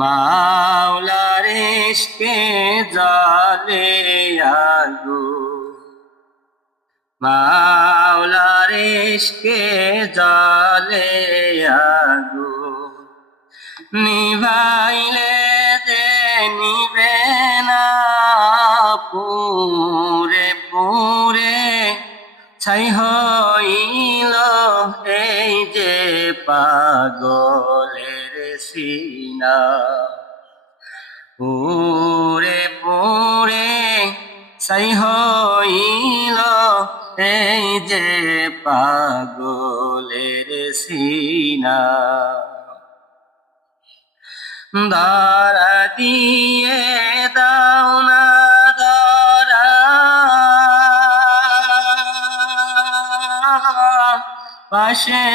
মাওলার ইশকে জ্বলে আগুন, মাওলার ইশকে জ্বলে আগুন, নিভাইলে যে নিবে না, পুরে পুরে ছাই হইল এই যে পাগলের সিনা। পুরে পুরে ছাই হইল এই যে পাগলের সিনা। ধরা দিয়ে দাও না ধরা, পাশে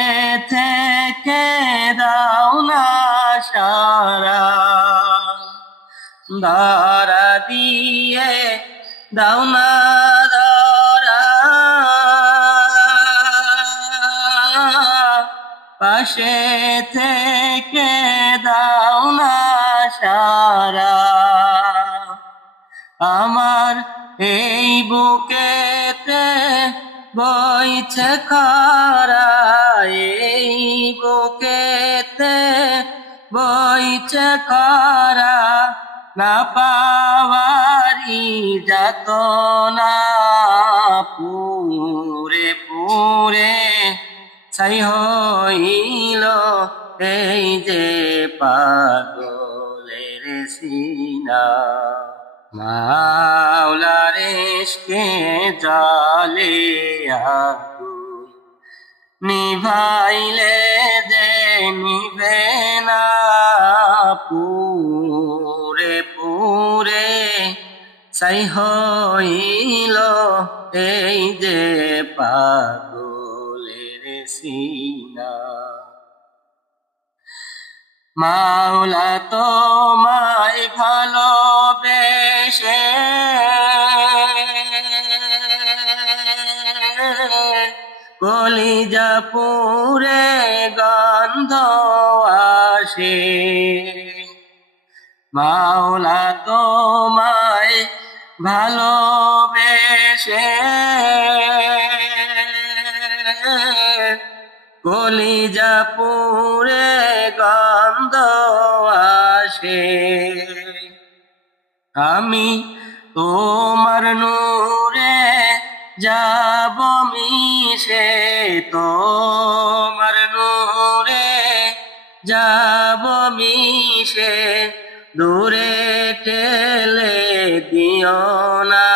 থেকে দাও না সারা। ধরা দিয়ে দাও না ধরা, পাশে থেকে দাও না সারা। আমার এই বুকেতে বইছে খরা, এই বুকেতে বইছে খরা, না পাওয়ারি যাতনা। পুরে পুরে ছাই হইল এই যে পাগলের সিনা। মাওলার ইশকে জ্বলে আগুন, নিভাইলে যে নিবে না, পুরে পুরে ছাই হইল এই যে পাগলের সিনা। মাওলা তোমায় ভালোবেসে কলিজা পুরে গন্ধ আসে। মাওলা তোমায় ভালোবেসে কলিজা পুরে গন্ধ আসে। আমি তোমার নূরে যাব মিশে, তোমার নূরে যাব মিশে, দূরে ঠেলে দিও না।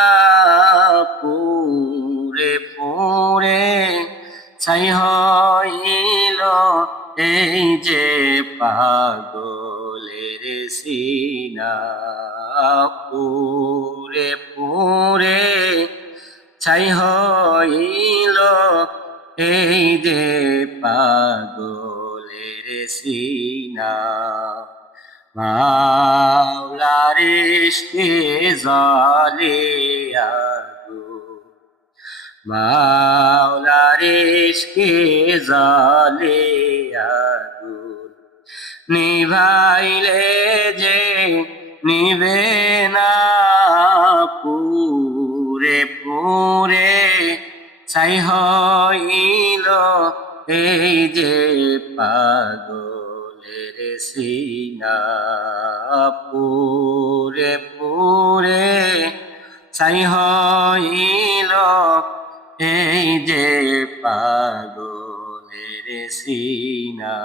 পুরে পুরে ছাই হইল এই যে পাগলের সিনা। পুরে পুরে ছাই হইল এই যে পাগলের সিনা। মাওলার ইশকে জ্বলে আগুন, মাওলার ইশকে জ্বলে আগুন, নিভাইলে যে নিবে না, পুরে পুরে ছাই হইল এই যে পাগলের সিনা। পুরে পুরে ছাই হইল এই যে পাগলের সিনা।